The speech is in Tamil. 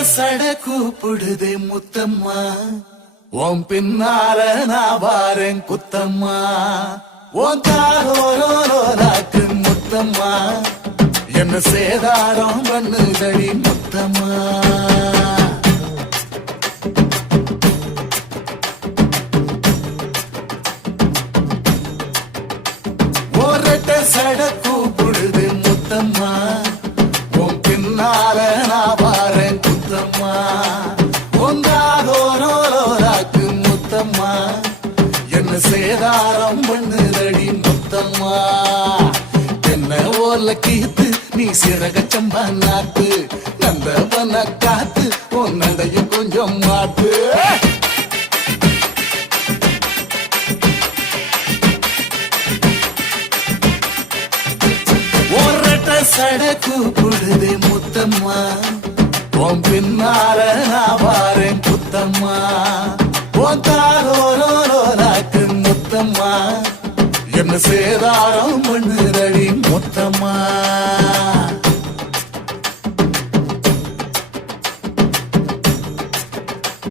சட கூப்பிடுதே முத்தம்மா. உன் பின்னால நான் வாரேன் குத்தம்மா. உன் தாரோரோராக்கு முத்தம்மா. என்ன சேதாரம் பண்ணுதடி முத்தம்மா. சட கூப்பிடுது முத்தம்மா. உங்காதோரோராக்கு முத்தம்மா. என்ன சேதாரம் பண்ணுதடி முத்தம்மா. என்ன ஓல கீத்து நீ சிறக சம்பா நாட்டு நந்தவன காத்து உன் கொஞ்சம் மாட்டு ஒரட்ட முத்தம்மா. உன் பின்னால நான் முத்தம்மா. குத்தம்மா உன் தாரோரோராக்கு முத்தம்மா. என்ன சேதாரம் பண்ணுதடி முத்தம்மா.